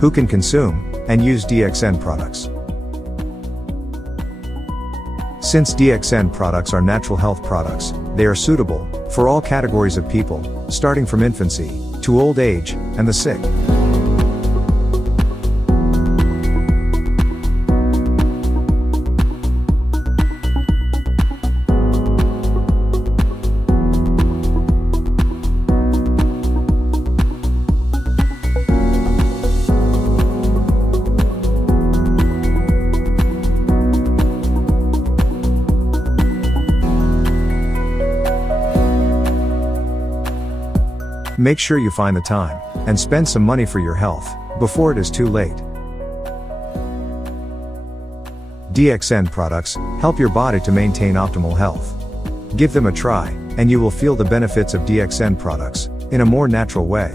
who can consume and use DXN products. Since DXN products are natural health products, they are suitable for all categories of people, starting from infancy to old age and the sick. Make sure you find the time and spend some money for your health before it is too late. DXN products help your body to maintain optimal health. Give them a try, and you will feel the benefits of DXN products in a more natural way.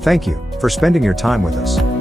Thank you for spending your time with us.